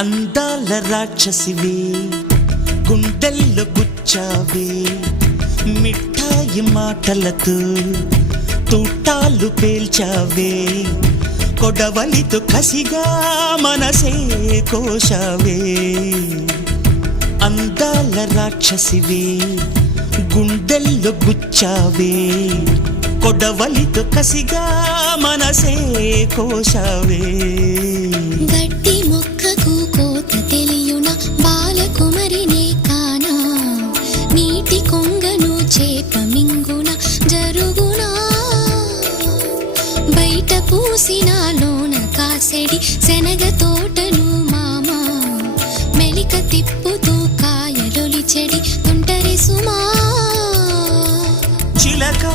అందాల రాక్షసివే గుండెల్లో గుచ్చావే మిఠాయి మాటలతో తూటాలు పేల్చావే కొడవలితో కసిగా మనసే కోశావే అందాల రాక్షసివే గుండెల్లో గుచ్చావే కొడవలితో కసిగా మనసే కోశావే గట్టి మొక్కకు కోత తెలియున బాలకుమరినే కానా నీటి కొంగను చేప మింగున జరుగునా బయట పూసిన లోన కాసెడి శనగ తోటను మామ మెలిక తిప్పుతూ కాయలొలి చెడి